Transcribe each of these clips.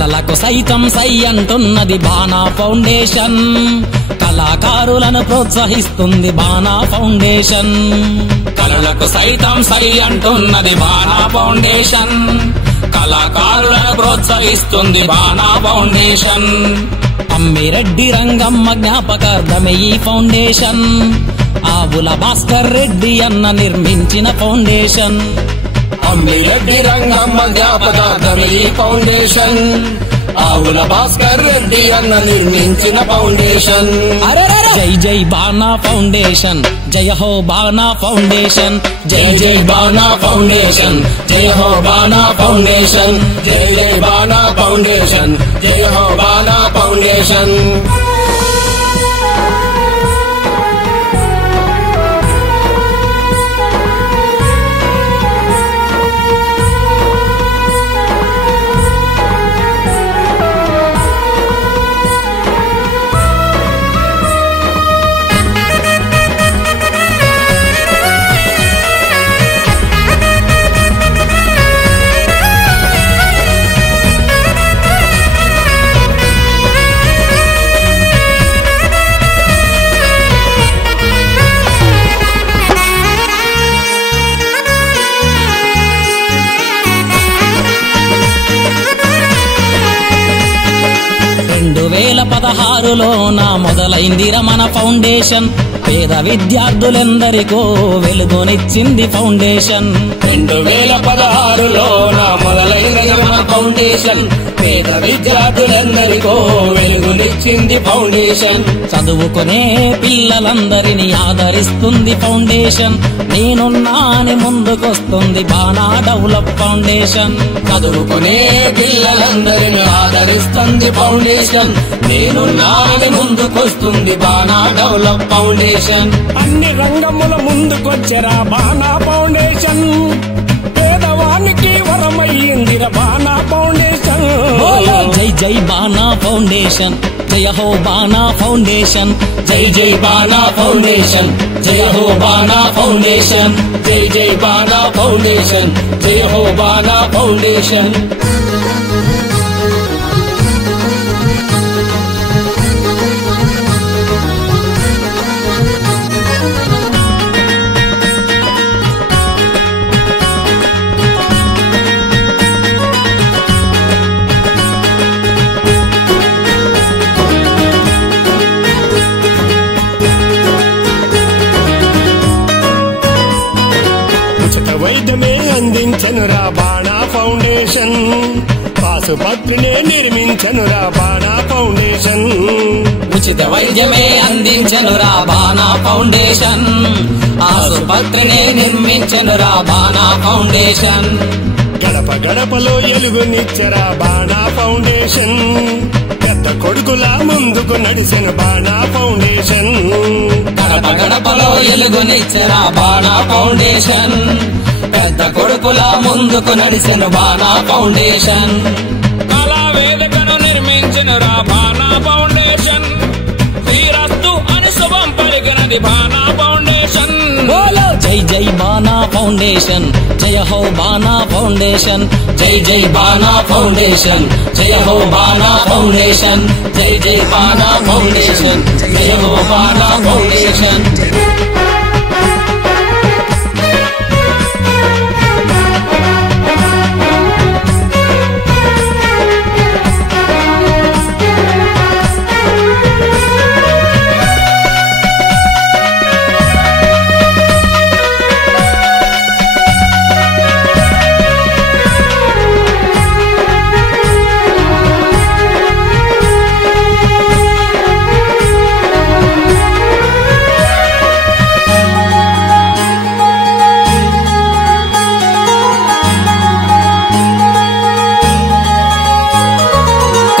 కలలకు సైతం సై అంటున్నది బాణా ఫౌండేషన్, కళాకారులను ప్రోత్సహిస్తుంది బాణా ఫౌండేషన్. కళలకు సైతం సై అంటున్నది బాణా ఫౌండేషన్, కళాకారులను ప్రోత్సహిస్తుంది బాణా ఫౌండేషన్. అమ్మిరెడ్డి రంగమ్మ జ్ఞాపకార్థమే ఈ ఫౌండేషన్, ఆవుల భాస్కర్ రెడ్డి అన్న నిర్మించిన ఫౌండేషన్. అమ్మిరెడ్డి రంగమ్మ జ్ఞాపకార్థమే ఈ ఫౌండేషన్, ఆవుల భాస్కర్ రెడ్డి అన్న నిర్మించిన ఫౌండేషన్. జై జై బాణా ఫౌండేషన్, జయ హో బాణా ఫౌండేషన్, జై జై బాణా ఫౌండేషన్, జయ హో బాణా ఫౌండేషన్, జై జై బాణా ఫౌండేషన్, జయ హో బాణా ఫౌండేషన్. నా మొదలైందిర మన ఫౌండేషన్, పేద విద్యార్థులెందరికో వెలుగునిచ్చింది ఫౌండేషన్. 2016లో నా మొదలైందిర మన ఫౌండేషన్, పేద విద్యార్థులెందరికో వెలుగునిచ్చింది ఫౌండేషన్. చదువుకునే పిల్లలందరినీ ఆదరిస్తుంది ఫౌండేషన్, నేనున్నాని ముందుకొస్తుంది బాణా డెవలప్ ఫౌండేషన్. చదువుకునే పిల్లలందరినీ ఆదరిస్తుంది ఫౌండేషన్, నేనున్నాని ముందుకొస్తుంది బాణా డెవలప్ ఫౌండేషన్. అన్ని రంగముల ముందుకొచ్చరా బాణా ఫౌండేషన్, పేదవానికి వరమయ్యిందిర బాణా ఫౌండేషన్. జై జై బాణా ఫౌండేషన్, జయ హో బాణా ఫౌండేషన్, జై జై బాణా ఫౌండేషన్, జయ హో బాణా ఫౌండేషన్, జై జై బాణా ఫౌండేషన్, జయ హో బాణా ఫౌండేషన్. వైద్యమే అందించనురా బాణా ఫౌండేషన్, ఆసుపత్రినే నిర్మించనురా బాణా ఫౌండేషన్. ఉచిత వైద్యమే అందించనురా బాణా ఫౌండేషన్, ఆసుపత్రినే నిర్మించనురా బాణా ఫౌండేషన్. గడప గడపలో ఎలుగునిచ్చరా బాణా ఫౌండేషన్, పెద్ద కొడుకుల ముందుకు నడిసిన బాణా ఫౌండేషన్. గడప గడపలో ఎలుగునిచ్చరా బాణా ఫౌండేషన్, పెద్ద కొడుకుల ముందుకు నడిసిన బాణా ఫౌండేషన్. కళా వేదికను నిర్మించినరా బాణా ఫౌండేషన్, శ్రీరస్తు అని శుభం పలికినది బాణా ఫౌండేషన్. జై జై బాణా ఫౌండేషన్, జయ హో బాణా ఫౌండేషన్, జై జై బాణా ఫౌండేషన్, జయ హో బాణా ఫౌండేషన్, జై జై బాణా ఫౌండేషన్, జయ హో బాణా ఫౌండేషన్.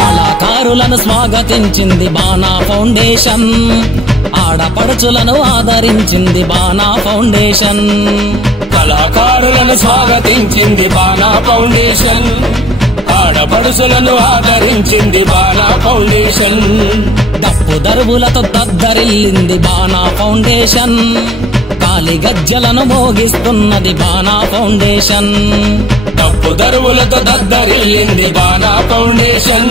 కళాకారులను స్వాగతించింది బాణా ఫౌండేషన్, ఆడపడుచులను ఆదరించింది బాణా ఫౌండేషన్. కళాకారులను స్వాగతించింది బాణా ఫౌండేషన్, ఆడపడుచులను ఆదరించింది బాణా ఫౌండేషన్. డప్పు దరువులతో దద్దరిల్లింది బాణా ఫౌండేషన్, కాలి గజ్జలను మోగిస్తున్నది బాణా ఫౌండేషన్. డప్పు దరువులతో దద్దరిల్లింది బాణా ఫౌండేషన్,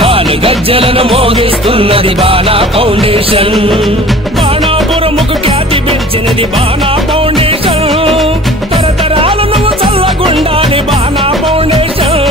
కాలి గజ్జలను మోగిస్తున్నది బాణా ఫౌండేషన్. బాణాపురముకు ఖ్యాతి పెంచినది బాణా ఫౌండేషన్, తరతరాలు నువ్వు చల్లగుండాలి బాణా ఫౌండేషన్.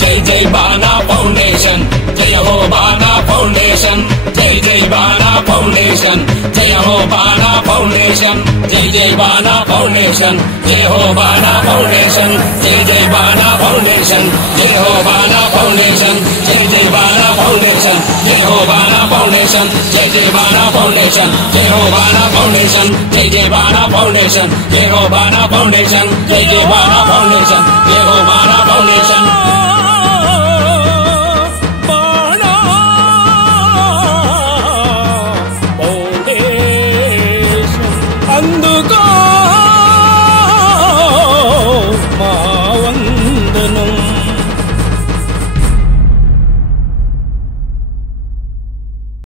జై జై బాణా ఫౌండేషన్, జయ హో బాణా ఫౌండేషన్, జై జై బాణా ఫౌండేషన్, జయ హో బాణా ఫౌండేషన్, జై జై బాణా ఫౌండేషన్, జయ హో బాణా ఫౌండేషన్, జై జై బాణా ఫౌండేషన్, జయ హో బాణా ఫౌండేషన్, జై జై బాణా ఫౌండేషన్, జయ హో బాణా ఫౌండేషన్, జై జై బాణా ఫౌండేషన్, జయ హో బాణా ఫౌండేషన్, జై జై బాణా ఫౌండేషన్, జయ హో బాణా ఫౌండేషన్, జై జై బాణా ఫౌండేషన్, జయ హో బాణా ఫౌండేషన్.